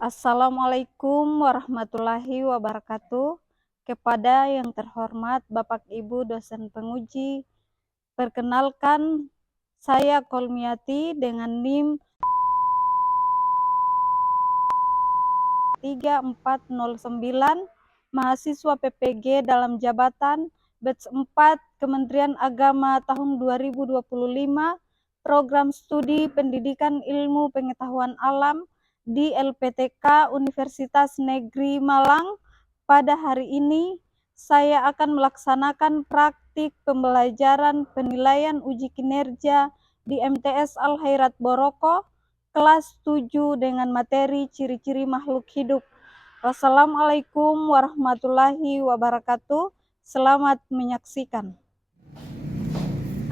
Assalamualaikum warahmatullahi wabarakatuh. Kepada yang terhormat Bapak Ibu dosen penguji, perkenalkan saya Kolmiati dengan NIM 3409, mahasiswa PPG dalam jabatan batch 4 Kementerian Agama tahun 2025, program studi Pendidikan Ilmu Pengetahuan Alam di LPTK Universitas Negeri Malang. Pada hari ini saya akan melaksanakan praktik pembelajaran penilaian uji kinerja di MTS Al Khairat Boroko kelas 7 dengan materi ciri-ciri makhluk hidup. Wassalamualaikum warahmatullahi wabarakatuh. Selamat menyaksikan.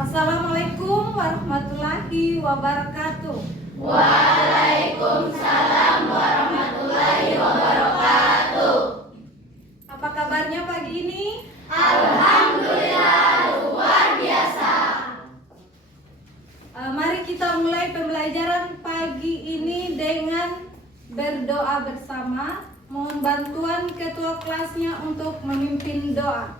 Assalamualaikum warahmatullahi wabarakatuh. Waalaikumsalam warahmatullahi wabarakatuh. Apa kabarnya pagi ini? Alhamdulillah luar biasa. Mari kita mulai pembelajaran pagi ini dengan berdoa bersama. Mohon bantuan ketua kelasnya untuk memimpin doa.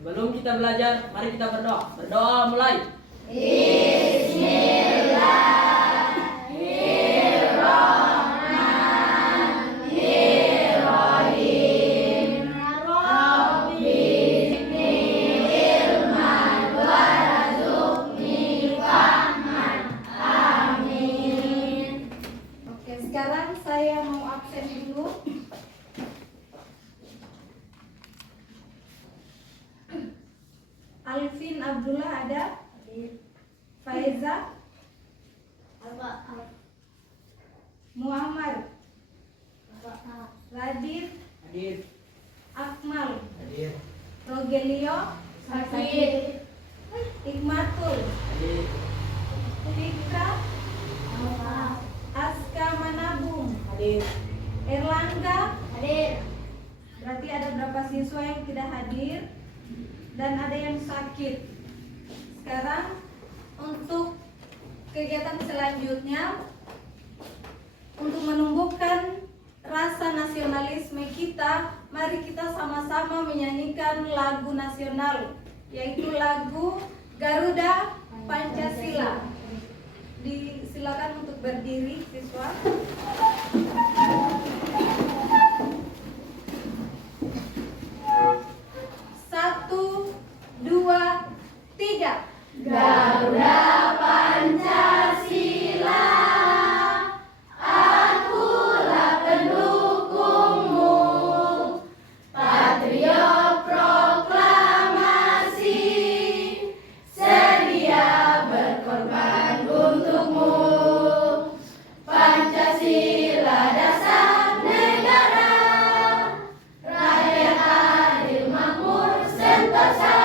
Sebelum kita belajar, mari kita berdoa. Berdoa mulai. Bismillahirrahmanirrahim. Rabbi zidni ilman warzuqni fahman. Amin. Oke, sekarang saya mau absen dulu. Alvin Abdullah ada? Faiza? Muhammad? Radit? Hadir. Akmal? Hadir. Rogelio? Hadir. Hikmatul? Hadir. Tika? Aska Manabung? Hadir. Erlangga? Hadir. Berarti ada berapa siswa yang tidak hadir dan ada yang sakit. Sekarang untuk kegiatan selanjutnya, untuk menumbuhkan rasa nasionalisme kita, mari kita sama-sama menyanyikan lagu nasional, yaitu lagu Garuda Pancasila. Disilakan untuk berdiri siswa. Satu, dua, tiga. Garuda Pancasila, akulah pendukungmu. Patriot proklamasi, sedia berkorban untukmu. Pancasila dasar negara, rakyat adil makmur sentosa.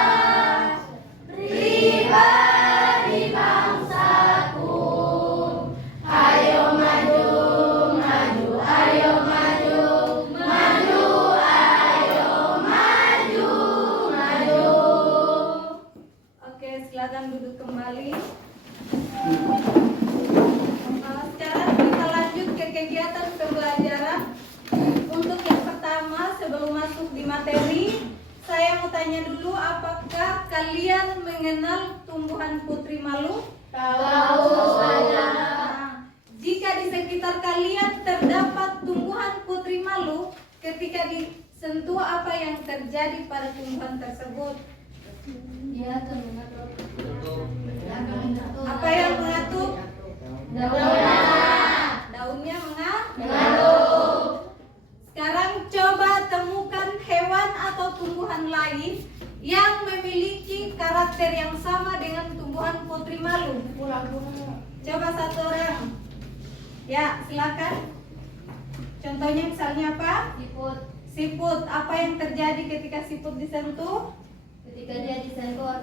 Pribadi bangsaku, ayo maju, maju, ayo maju, maju, ayo maju, maju. Oke, silakan duduk kembali. Sekarang kita lanjut ke kegiatan pembelajaran. Untuk yang pertama, sebelum masuk di materi, saya mau tanya dulu, apakah kalian mengenal tumbuhan putri malu? Tahu saja. Nah, jika di sekitar kalian terdapat tumbuhan putri malu, ketika disentuh apa yang terjadi pada tumbuhan tersebut? Dia akan mengatur. Apa yang mengatuk? Daunnya mengatuk. Sekarang coba temukan hewan atau tumbuhan lain yang memiliki karakter yang sama dengan tumbuhan putri malu. Coba satu orang. Ya, silakan. Contohnya misalnya apa? Siput. Siput. Apa yang terjadi ketika siput disentuh? Ketika dia disentuh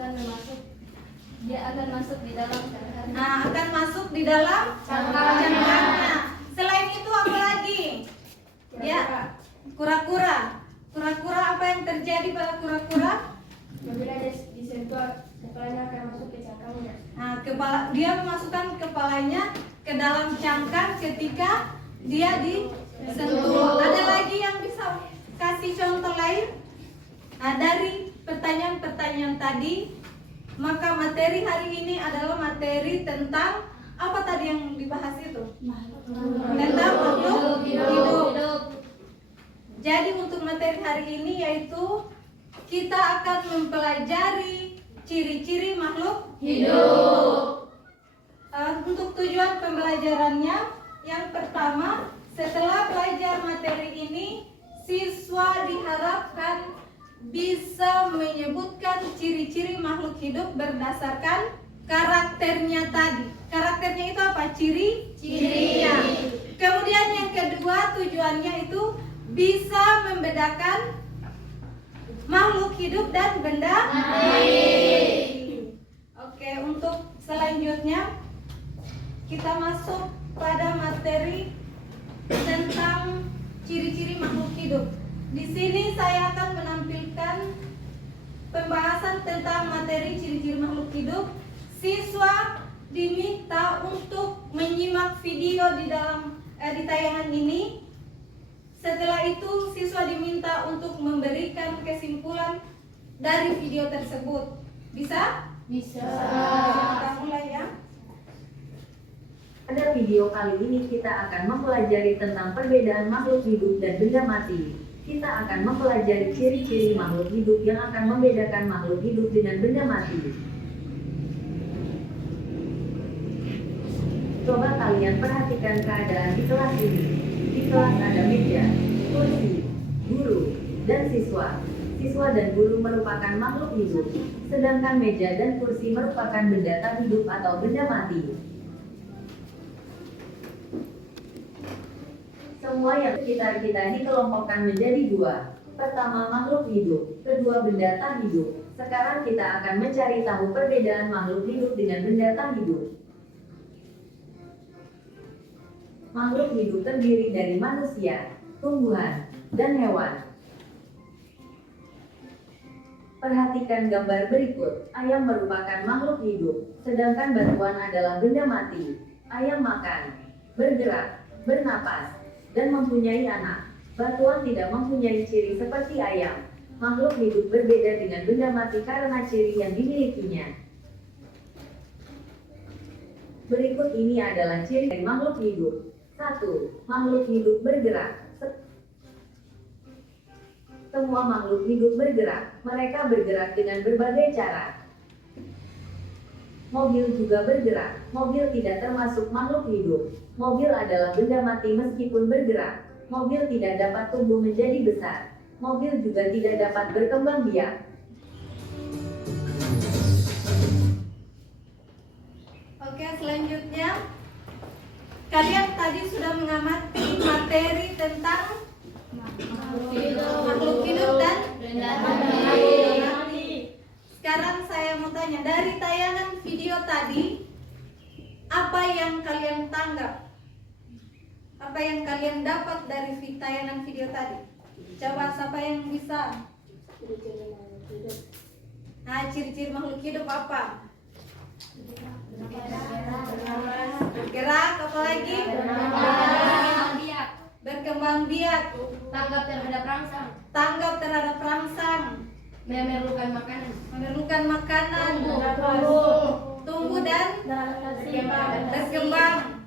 dia akan masuk di dalam cangkang. Nah, akan masuk di dalam cangkangnya. Selain itu apa lagi? Ya, kura-kura. Kura-kura, apa yang terjadi pada kura-kura? Apabila dia disentuh, kepalanya akan masuk ke cangkangnya. Nah, dia memasukkan kepalanya ke dalam cangkang ketika dia disentuh. Ada lagi yang bisa kasih contoh lain? Nah, dari pertanyaan-pertanyaan tadi, maka materi hari ini adalah materi tentang apa tadi yang dibahas itu? Tentang makhluk hidup. Jadi untuk materi hari ini yaitu kita akan mempelajari ciri-ciri makhluk hidup. Untuk tujuan pembelajarannya, yang pertama, setelah belajar materi ini, siswa diharapkan bisa menyebutkan ciri-ciri makhluk hidup berdasarkan karakternya tadi. Karakternya itu apa? Ciri-cirinya. Kemudian yang kedua, tujuannya itu bisa membedakan makhluk hidup dan benda mati. Oke, untuk selanjutnya kita masuk pada materi tentang ciri-ciri makhluk hidup. Di sini saya akan menampilkan pembahasan tentang materi ciri-ciri makhluk hidup. Siswa diminta untuk menyimak video di tayangan ini. Setelah itu siswa diminta untuk memberikan kesimpulan dari video tersebut. Bisa? Bisa. Kita mulai ya. Pada video kali ini kita akan mempelajari tentang perbedaan makhluk hidup dan benda mati. Kita akan mempelajari ciri-ciri makhluk hidup yang akan membedakan makhluk hidup dengan benda mati. Coba kalian perhatikan keadaan di kelas ini. Di kelas ada meja, kursi, guru, dan siswa. Siswa dan guru merupakan makhluk hidup, sedangkan meja dan kursi merupakan benda tak hidup atau benda mati. Semua yang sekitar kita dikelompokkan menjadi dua. Pertama makhluk hidup, kedua benda tak hidup. Sekarang kita akan mencari tahu perbedaan makhluk hidup dengan benda tak hidup. Makhluk hidup terdiri dari manusia, tumbuhan, dan hewan. Perhatikan gambar berikut. Ayam merupakan makhluk hidup, sedangkan batuan adalah benda mati. Ayam makan, bergerak, bernapas, dan mempunyai anak. Batuan tidak mempunyai ciri seperti ayam. Makhluk hidup berbeda dengan benda mati karena ciri yang dimilikinya. Berikut ini adalah ciri dari makhluk hidup. 1. Makhluk hidup bergerak. Semua makhluk hidup bergerak. Mereka bergerak dengan berbagai cara. Mobil juga bergerak. Mobil tidak termasuk makhluk hidup. Mobil adalah benda mati meskipun bergerak. Mobil tidak dapat tumbuh menjadi besar. Mobil juga tidak dapat berkembang biak. Oke, selanjutnya kalian tadi sudah mengamati materi tentang makhluk hidup dan benda mati. Sekarang saya mau tanya, dari tayangan video tadi, apa yang kalian tanggap? Apa yang kalian dapat dari tayangan video tadi? Coba siapa yang bisa? Nah, ciri-ciri makhluk hidup apa? Bergerak, apa lagi? Berkembang biak. Tanggap terhadap rangsang. Tanggap terhadap rangsang. Memerlukan makanan. Memerlukan makanan. Tumbuh dan berkembang.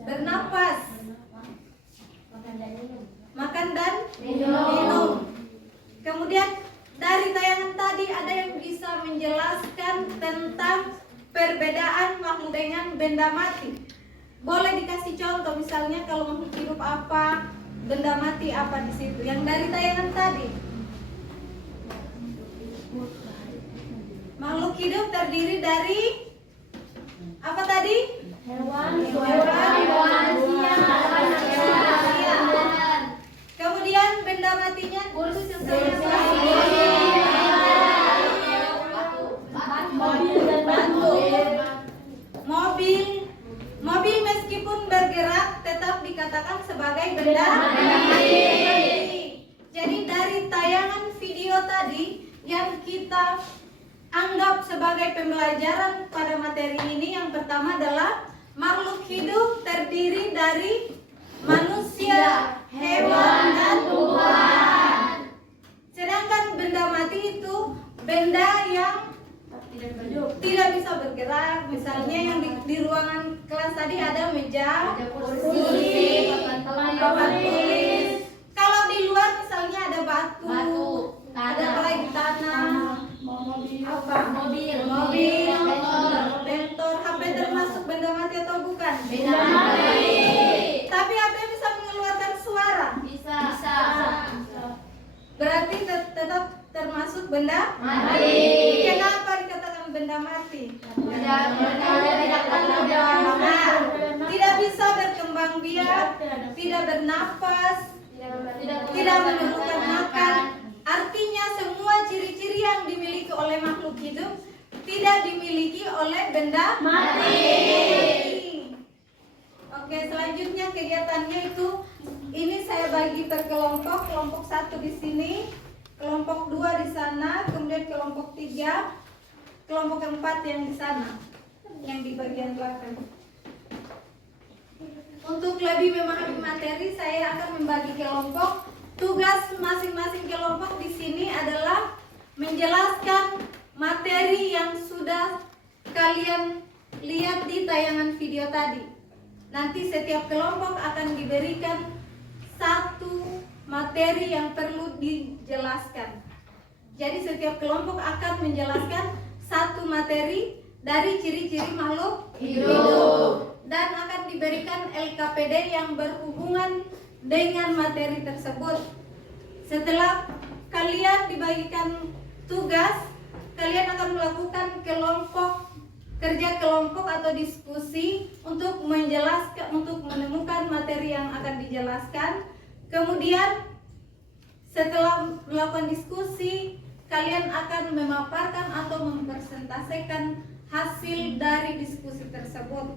Bernapas. Makan dan minum. Kemudian dari tayangan tadi ada yang bisa menjelaskan tentang perbedaan makhluk dengan benda mati. Boleh dikasih contoh, misalnya kalau makhluk hidup apa, benda mati apa di situ? Yang dari tayangan tadi. Makhluk hidup terdiri dari apa tadi? Hewan. Kemudian benda matinya kursi Mobil meskipun bergerak tetap dikatakan sebagai benda mati. Jadi dari tayangan video tadi yang kita anggap sebagai pembelajaran pada materi ini, yang pertama adalah Makhluk hidup terdiri dari manusia, hewan, dan tumbuhan. Sedangkan benda mati itu benda yang tidak bisa bergerak. Misalnya yang di ruangan kelas tadi ada meja, kursi, papan tulis. Kalau di luar misalnya ada batu, ada apa lagi, tanah, mobil, motor, HP termasuk benda mati atau bukan? Benda mati. Tapi HP bisa mengeluarkan suara. Bisa. Berarti tetap termasuk benda Mati. Kenapa dikatakan benda mati? Tidak Tidak bisa berkembang biak, tidak bernapas, tidak memerlukan makan. Artinya semua ciri-ciri yang dimiliki oleh makhluk hidup tidak dimiliki oleh benda mati. Oke, selanjutnya kegiatannya itu ini saya bagi per kelompok. Kelompok 1 di sini, kelompok 2 di sana, kemudian kelompok 3, kelompok 4 yang di sana, yang di bagian belakang. Untuk lebih memahami materi, saya akan membagi kelompok. Tugas masing-masing kelompok di sini adalah menjelaskan materi yang sudah kalian lihat di tayangan video tadi. Nanti setiap kelompok akan diberikan satu materi yang perlu dijelaskan. Jadi setiap kelompok akan menjelaskan satu materi dari ciri-ciri makhluk hidup dan akan diberikan LKPD yang berhubungan dengan materi tersebut. Setelah kalian dibagikan tugas, kalian akan melakukan kerja kelompok atau diskusi untuk menjelaskan, untuk menemukan materi yang akan dijelaskan. Kemudian setelah melakukan diskusi, kalian akan memaparkan atau mempresentasikan hasil dari diskusi tersebut.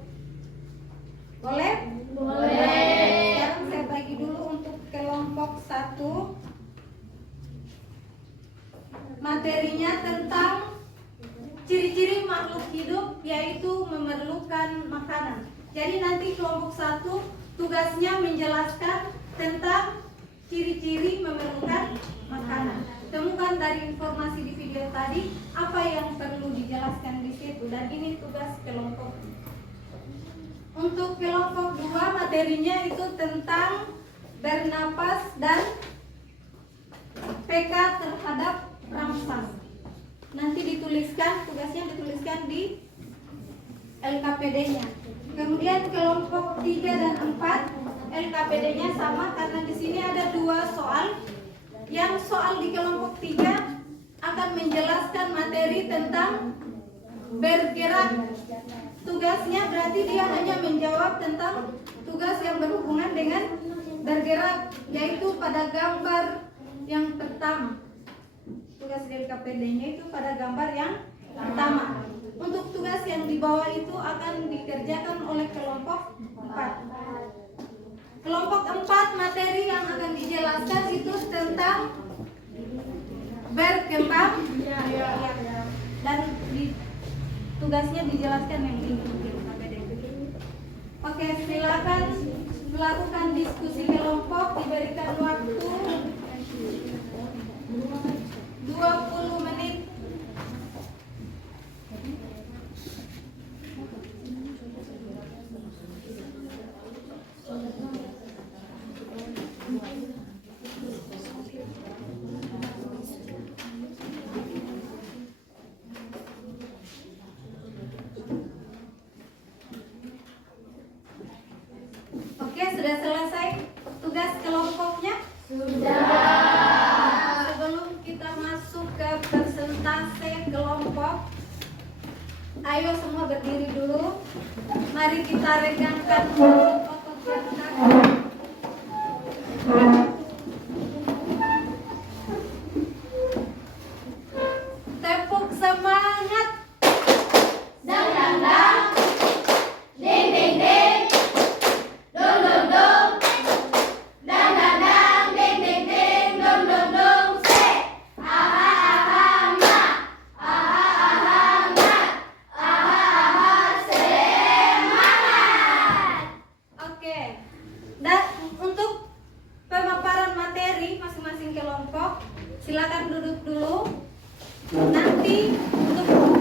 Boleh? Boleh. Sekarang saya bagi dulu untuk kelompok 1. Materinya tentang ciri-ciri makhluk hidup, yaitu memerlukan makanan. Jadi nanti kelompok 1 tugasnya menjelaskan tentang ciri-ciri memerlukan makanan. Temukan dari informasi di video tadi apa yang perlu dijelaskan di situ, dan ini tugas kelompok. Untuk kelompok 2 materinya itu tentang bernapas dan PK terhadap rangsang. Nanti dituliskan, tugasnya dituliskan di LKPD-nya. Kemudian kelompok 3 dan 4 LKPD-nya sama karena di sini ada 2 soal. Yang soal di kelompok 3 akan menjelaskan materi tentang bergerak. Tugasnya berarti dia hanya menjawab tentang tugas yang berhubungan dengan bergerak, yaitu pada gambar yang pertama. Tugas dari KPD-nya itu pada gambar yang pertama. Untuk tugas yang di bawah itu akan dikerjakan oleh kelompok 4. Kelompok 4 materi yang akan dijelaskan itu tentang berkembang dan tugasnya dijelaskan yang ini. Oke, silakan melakukan diskusi kelompok. Diberikan waktu 20 menit. Oke, sudah selesai tugas kelompoknya? Sudah. Sebelum kita masuk ke presentase kelompok, ayo semua berdiri dulu. Mari kita regangkan otot belakang. Tepuk semangat. Dang dang dang. Ding ding ding. Dong dong dong. Dang dang dang. Ding ding ding. Dong dong dong. Se. Aha aha ma. Aha aha ngat. Aha aha semangat. Silakan duduk dulu. Nanti untuk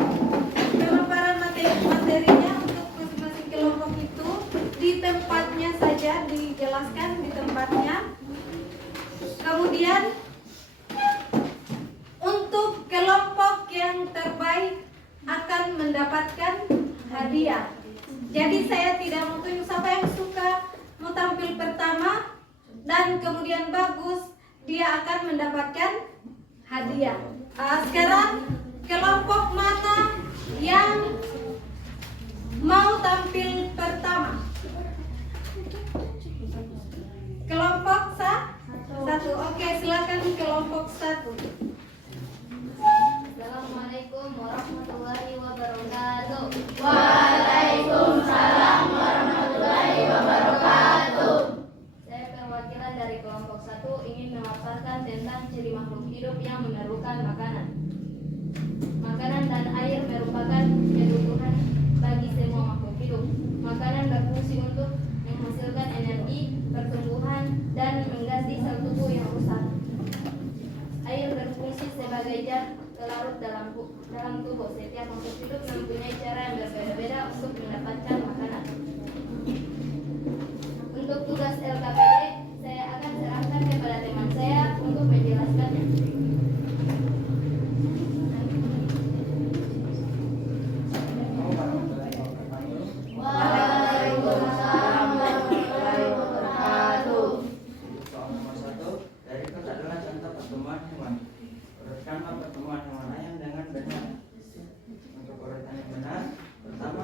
pemaparan materinya untuk masing-masing kelompok itu di tempatnya saja dijelaskan di tempatnya. Kemudian untuk kelompok yang terbaik akan mendapatkan hadiah. Jadi saya tidak mau tunjuk siapa yang suka mau tampil pertama dan kemudian bagus, dia akan mendapatkan hadiah. Sekarang kelompok mana yang mau tampil pertama? Kelompok satu. Oke, silakan kelompok 1. Assalamualaikum warahmatullahi wabarakatuh. Waalaikumsalam warahmatullahi wabarakatuh. Saya perwakilan dari kelompok 1 ingin memaparkan tentang ciri makhluk hidup yang memerlukan makanan. Makanan dan air merupakan kebutuhan bagi semua makhluk hidup. Makanan berfungsi untuk menghasilkan energi, pertumbuhan, dan mengganti sel tubuh yang rusak. Air berfungsi sebagai zat pelarut dalam tubuh. Setiap makhluk hidup mempunyai cara yang berbeda-beda untuk mendapatkan makanan. Untuk tugas LKPD, saya akan serahkan kepada teman saya untuk menjelaskannya. Waalaikumsalam warahmatullahi wabarakatuh. Soal nomor 1, berikut adalah contoh pertemuan hewan. Urutkanlah pertemuan hewan ayam dengan benar. Untuk urutan yang benar, pertama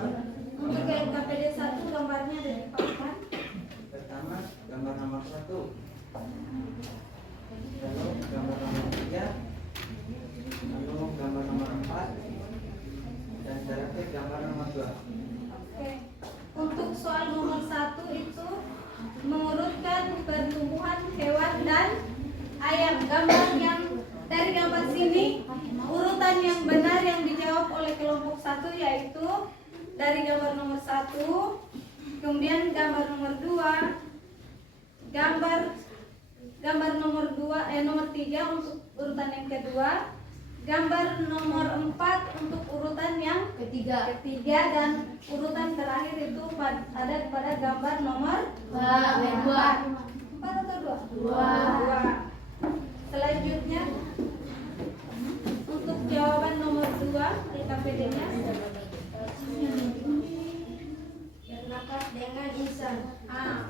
Untuk LKPD 1 gambarnya ada di papan. pertama gambar nomor 1, lalu gambar nomor 3, lalu gambar nomor 4, dan terakhir gambar nomor 2. Oke. Untuk soal nomor 1 itu mengurutkan pertumbuhan hewan dan ayam. Gambar yang dari gambar sini, urutan yang benar yang dijawab oleh kelompok 1 yaitu dari gambar nomor 1, kemudian gambar nomor 2, gambar nomor 3 untuk urutan yang kedua, gambar nomor 4 untuk urutan yang ketiga, dan urutan terakhir itu ada pada gambar nomor 4 atau 2? Selanjutnya untuk jawaban nomor 2 LKPD-nya Bernapas dengan insan.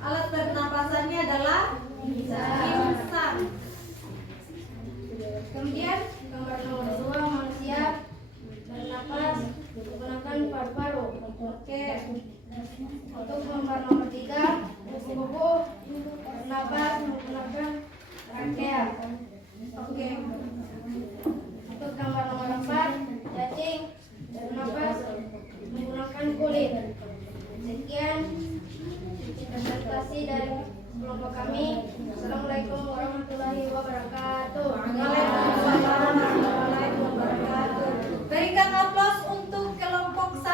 alat pernapasannya adalah insan. Kemudian Gambar nomor 2, manusia bernapas menggunakan paru-paru. oke. Untuk gambar nomor 3, kupu-kupu bernapas menggunakan rangkaian. Oke. Untuk gambar nomor 4, cacing bernapas menggunakan kulit. Sekian presentasi dari kelompok kami. Assalamualaikum warahmatullahi wabarakatuh. Waalaikumsalam warahmatullahi wabarakatuh. Berikan aplaus untuk kelompok 1.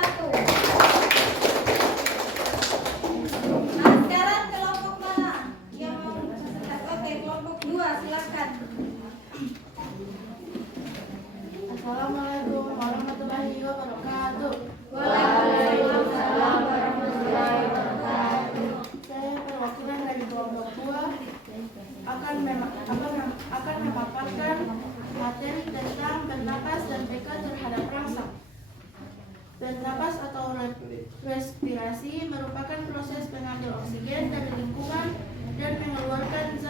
Nah, sekarang kelompok mana yang mau? Oke, kelompok 2 silakan. Assalamualaikum warahmatullahi wabarakatuh. Waalaikumsalam warahmatullahi wabarakatuh. Saya perwakilan dari kelompok 2 akan memaparkan materi tentang bernapas dan PK terhadap rangsang. Bernapas atau respirasi merupakan proses mengambil oksigen dari lingkungan dan mengeluarkan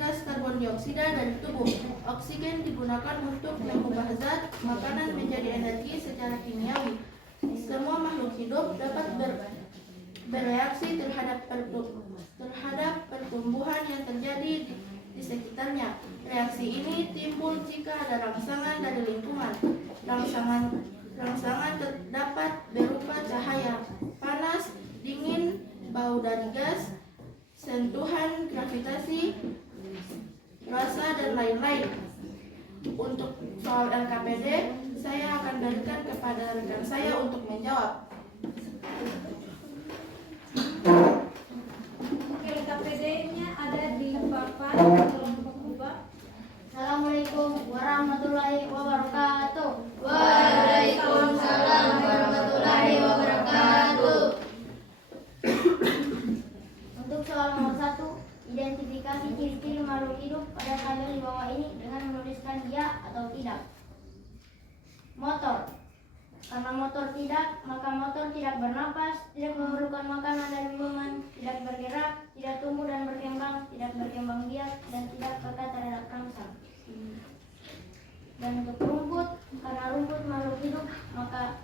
gas karbon dioksida dari tubuh. Oksigen digunakan untuk mengubah zat makanan menjadi energi secara kimiawi. Semua makhluk hidup dapat bereaksi terhadap pertumbuhan yang terjadi di sekitarnya. Reaksi ini timbul jika ada rangsangan dari lingkungan. Rangsangan dapat berupa cahaya, panas, dingin, bau dari gas, sentuhan gravitasi, rasa, dan lain-lain. Untuk soal LKPD, saya akan berikan kepada rekan saya untuk menjawab. Oke, LKPD-nya ada di papan kelompok 2. Assalamualaikum warahmatullahi wabarakatuh. Waalaikumsalam warahmatullahi wabarakatuh. Untuk soal nomor 1, identifikasi ciri-ciri makhluk hidup pada tabel di bawah ini dengan menuliskan ya atau tidak. Motor. Karena motor tidak, maka motor tidak bernapas, tidak memerlukan makanan dan minuman, tidak bergerak, tidak tumbuh dan berkembang, tidak berkembang biak, dan tidak peka terhadap rangsang. Dan untuk rumput, karena rumput makhluk hidup, maka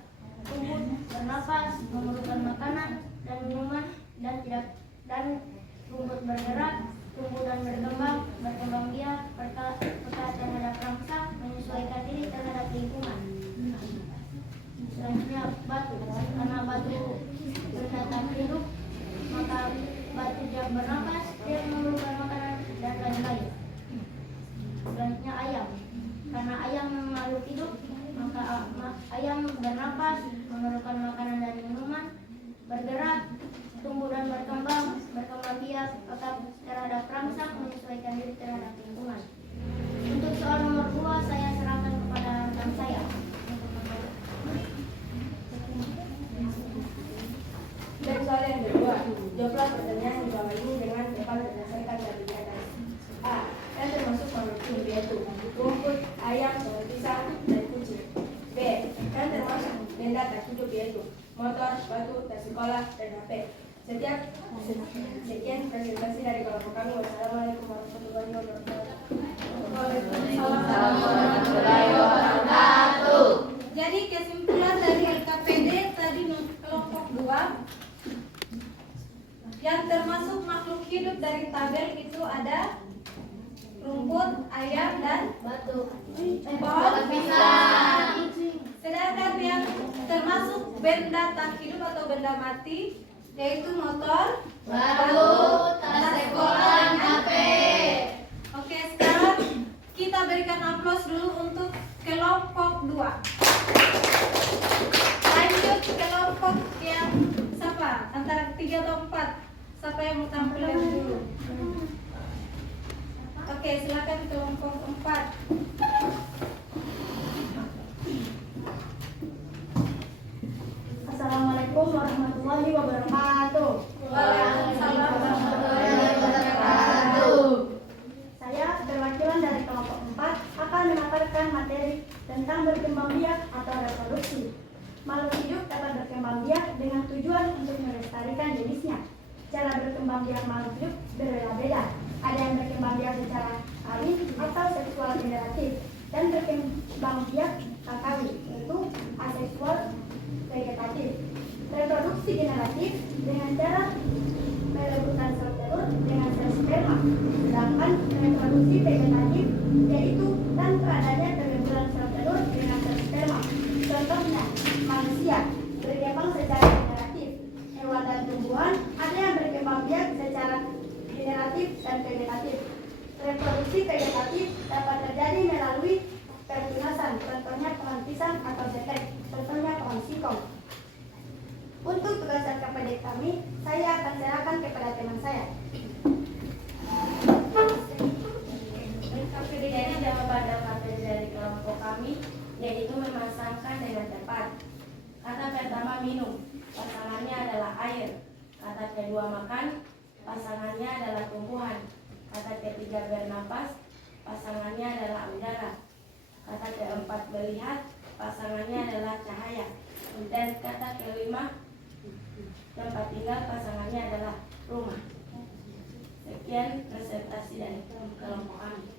rumput bernapas, memerlukan makanan dan minuman, dan rumput bergerak, tumbuh dan berkembang biak, peka terhadap rangsang, menyesuaikan diri terhadap lingkungan. Selanjutnya batu, karena batu berdasar hidup, maka batu tidak bernapas, tidak memerlukan makanan dan lain-lain. Selanjutnya ayam, karena ayam makhluk hidup, maka ayam bernapas, memerlukan makanan dan minuman, bergerak, tumbuh dan berkembang biak, tetap terhadap rangsang, menyesuaikan diri terhadap lingkungan. Untuk soal nomor 2, saya serahkan kepada rekan saya. Dan soal yang kedua, jawablah pertanyaan di bawah ini dengan dapat berdasarkan dari atas. A. Yang termasuk makhluk hidup yaitu rumput, ayam, pisang, dan kucing. B. Yang termasuk benda tak hidup yaitu motor, batu, tas sekolah, dan HP. Sekian presentasi dari kelompok kami. Wassalamualaikum warahmatullahi wabarakatuh. Waalaikumsalam warahmatullahi wabarakatuh. Jadi kesimpulan dari LKPD tadi kelompok 2 yang termasuk makhluk hidup dari tabel itu ada rumput, ayam, dan Batu. pohon Pisang. Sedangkan yang termasuk benda tak hidup atau benda mati yaitu motor, Batu, tas sekolah, dan HP. Oke, sekarang kita berikan aplaus dulu untuk kelompok 2. Lanjut kelompok yang siapa? Antara 3 atau 4? Siapa yang mau tampil lebih dulu? Oke, silakan kelompok 4. Assalamualaikum warahmatullahi wabarakatuh. Waalaikumsalam warahmatullahi wabarakatuh. Saya perwakilan dari kelompok 4 akan memaparkan materi tentang berkembang biak atau reproduksi. Makhluk hidup dapat berkembang biak dengan tujuan untuk melestarikan jenisnya. Cara berkembang biak makhluk hidup berbeda-beda. Ada yang berkembang biak secara alami atau seksual generatif, dan berkembang biak kakawi, yaitu aseksual vegetatif. Reproduksi generatif dengan cara merebutkan sel telur dengan sel sperma, sedangkan reproduksi vegetatif yaitu tanpa adanya perebutan sel telur dengan sel sperma. Contohnya, manusia berkembang secara generatif. Hewan dan tumbuhan ada yang berkembang biak secara generatif dan vegetatif. Reproduksi vegetatif dapat terjadi melalui pertunasan, contohnya pohon pisang atau zetek, contohnya pohon singkong. Untuk tugas LKPD kami, saya akan serahkan kepada teman saya. LKPD jawaban LKPD dari kelompok kami yaitu memasangkan dengan tepat. Kata pertama minum, pasangannya adalah air. Kata kedua makan, pasangannya adalah tumbuhan. Kata ketiga bernapas, pasangannya adalah udara. Kata keempat melihat, pasangannya adalah cahaya. Dan kata kelima, tempat tinggal pasangannya adalah rumah. Sekian presentasi dari kelompok kami.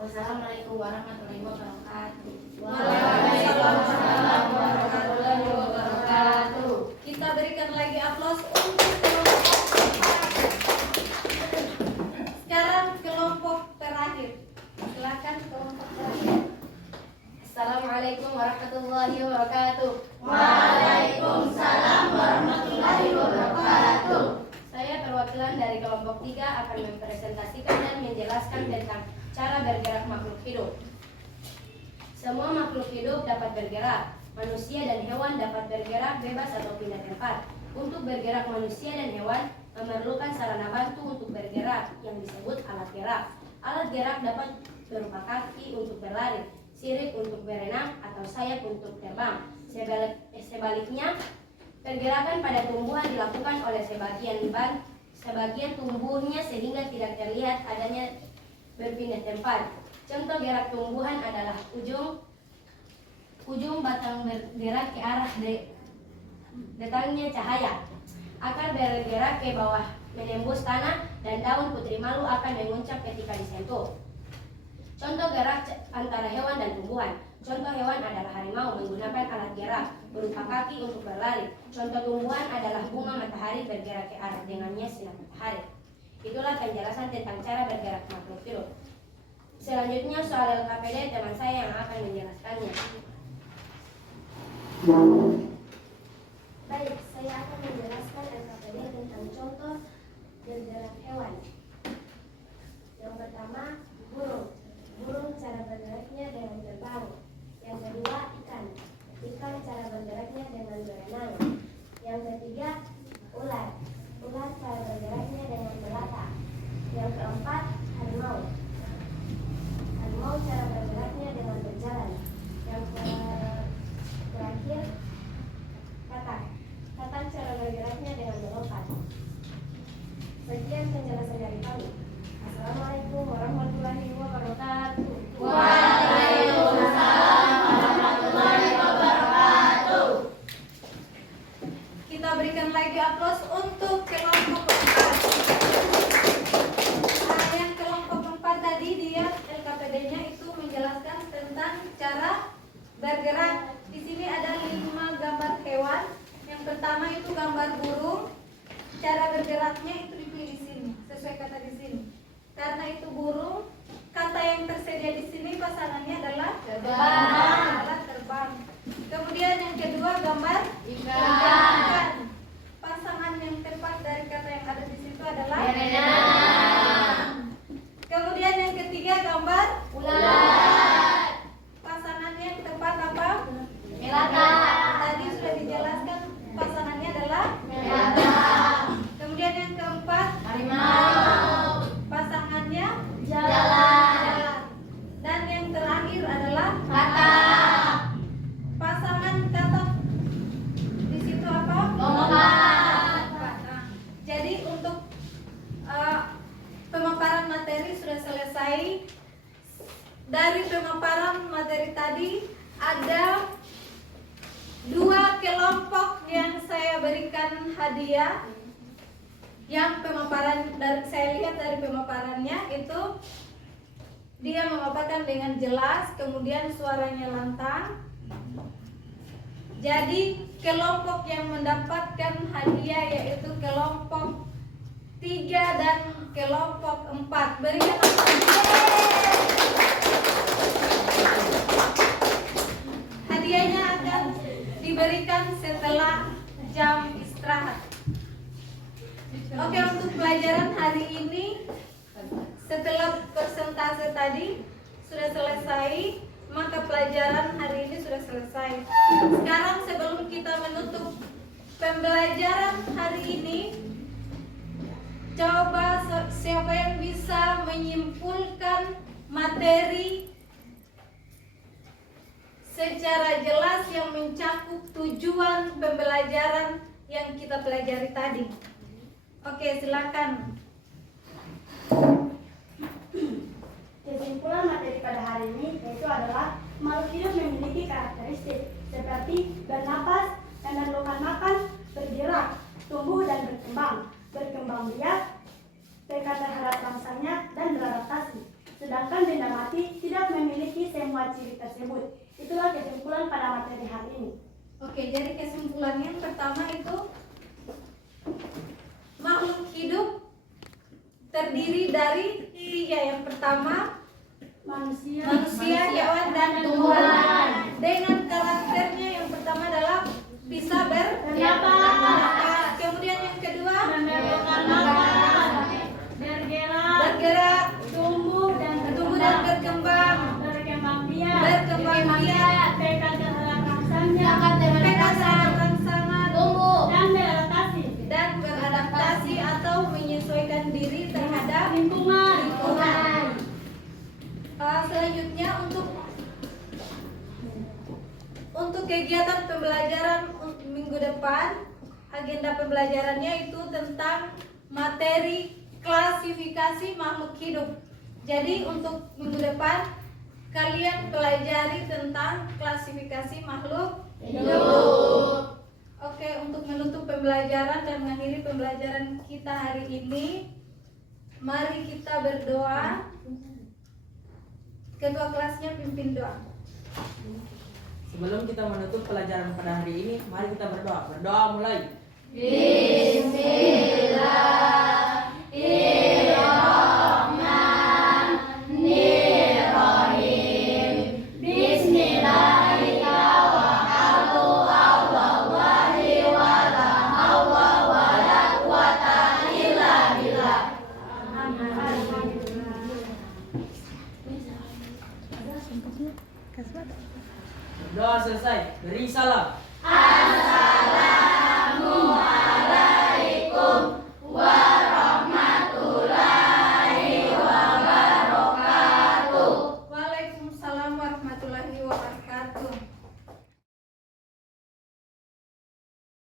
Wassalamualaikum warahmatullahi wabarakatuh. Waalaikumsalam warahmatullahi wabarakatuh. Kita berikan lagi aplaus untuk kelompok 4. Sekarang kelompok terakhir. Silakan kelompok terakhir. Assalamualaikum warahmatullahi wabarakatuh. Waalaikumsalam warahmatullahi wabarakatuh. Saya perwakilan dari kelompok 3 akan mempresentasikan dan menjelaskan tentang cara bergerak makhluk hidup. Semua makhluk hidup dapat bergerak. Manusia dan hewan dapat bergerak bebas atau pindah tempat. Untuk bergerak manusia dan hewan memerlukan sarana bantu untuk bergerak yang disebut alat gerak. Alat gerak dapat berupa kaki untuk berlari, sirip untuk berenang, atau sayap untuk terbang. Sebaliknya, pergerakan pada tumbuhan dilakukan oleh sebagian tubuhnya sehingga tidak terlihat adanya berpindah tempat. Contoh gerak tumbuhan adalah ujung batang bergerak ke arah datangnya cahaya, akar bergerak ke bawah menembus tanah, dan daun putri malu akan menguncap ketika disentuh. Contoh gerak antara hewan dan tumbuhan. Contoh hewan adalah harimau menggunakan alat gerak berupa kaki untuk berlari. Contoh tumbuhan adalah bunga matahari bergerak ke arah dengannya sinar matahari. Itulah penjelasan tentang cara bergerak makhluk hidup. Selanjutnya soal LKPD, teman saya yang akan menjelaskannya. Baik, saya akan menjelaskan LKPD tentang contoh bergerak hewan. Yang pertama, burung. Burung cara bergeraknya dengan terbang. Yang kedua, ikan. Ikan cara bergeraknya dengan berenang. Yang ketiga, ular. Ular cara bergeraknya dengan melata. Yang keempat, harimau. Harimau cara bergeraknya dengan berjalan. Yang terakhir, katak. Katak cara bergeraknya dengan melompat. Sekian penjelasan dari kami. Assalamualaikum warahmatullahi wabarakatuh. Waalaikumsalam warahmatullahi wabarakatuh. Kita berikan lagi aplaus untuk kelompok 4. Yang kelompok 4 tadi dia LKPD-nya itu menjelaskan tentang cara bergerak. Di sini ada 5 gambar hewan. Yang pertama itu gambar burung. Cara bergeraknya itu dipilih di sini, sesuai kata di sini. Karena itu burung, kata yang tersedia di sini pasangannya adalah terbang. Kemudian yang kedua gambar ikan. Pasangan yang tepat dari kata yang ada di situ adalah berenang. Kemudian yang ketiga gambar ular. Pasangannya yang tepat apa? Melata. Tadi sudah dijelaskan pasangannya adalah melata. Kemudian yang keempat harimau. Pasangannya jalan. Dan yang terakhir adalah katak. Pasangan katak di situ apa? Lompat. Jadi untuk pemaparan materi sudah selesai. Dari pemaparan materi tadi ada 2 kelompok yang saya berikan hadiah. Yang pemaparan saya lihat dari pemaparannya itu dia memaparkan dengan jelas, kemudian suaranya lantang. Jadi kelompok yang mendapatkan hadiah yaitu kelompok 3 dan kelompok 4. Berikan hadiahnya akan diberikan setelah jam istirahat. Oke, untuk pelajaran hari ini setelah persentase tadi sudah selesai, maka pelajaran hari ini sudah selesai. Sekarang sebelum kita menutup pembelajaran hari ini, coba siapa yang bisa menyimpulkan materi secara jelas yang mencakup tujuan pembelajaran yang kita pelajari tadi. Oke, silakan. Kesimpulan materi pada hari ini yaitu adalah makhluk hidup memiliki karakteristik seperti bernapas, memerlukan makan, bergerak, tumbuh dan berkembang biak, peka terhadap rangsangnya dan beradaptasi. Sedangkan benda mati tidak memiliki semua ciri tersebut. Itulah kesimpulan pada materi hari ini. Oke, jadi kesimpulannya pertama itu makhluk hidup terdiri dari 3. Yang pertama manusia, hewan dan tumbuhan. Dengan karakternya yang pertama adalah bisa bernapas. Kemudian yang kedua bergerak, tumbuh dan berkembang biak, peka terhadap rangsangan, dan beradaptasi atau menyesuaikan diri terhadap lingkungan. Selanjutnya untuk kegiatan pembelajaran minggu depan, agenda pembelajarannya itu tentang materi klasifikasi makhluk hidup. Jadi untuk minggu depan kalian pelajari tentang klasifikasi makhluk hidup. Oke, untuk menutup pembelajaran dan mengakhiri pembelajaran kita hari ini, mari kita berdoa. Ketua kelasnya pimpin doa. Sebelum kita menutup pelajaran pada hari ini, mari kita berdoa. Berdoa mulai. Bismillahirrahmanirrahim. Bismillahirrahmanirrahim. Wala haula wala quwata illa billah. Berdoa selesai. Beri salam.